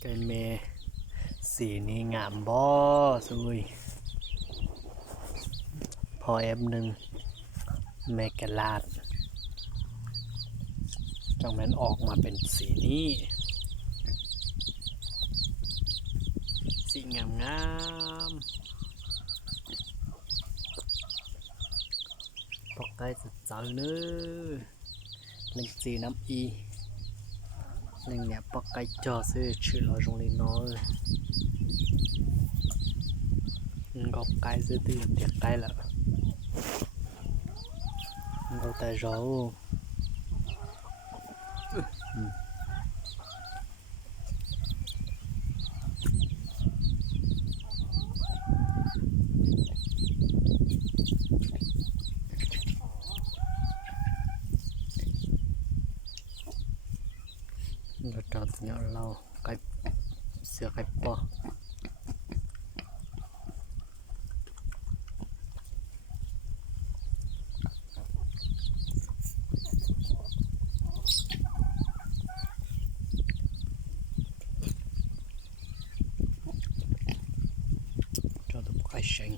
ไก่เมสีนี้งามบ่สุยพอF1แม่กะลาดจังแม่นออกมาเป็นสีนี้สีงามงามปอกไก่จะเจ้าเนื้อเล่งสีน้ำอีเล่งเนี่ยปอกไก่จอซื้อชื่อเราจงเลยน้อยgọt cái dưới tiền thiệt cái là gọt tay rau gọt tròn nhỏ lau cái sữa cái po cho tôi một cái xanh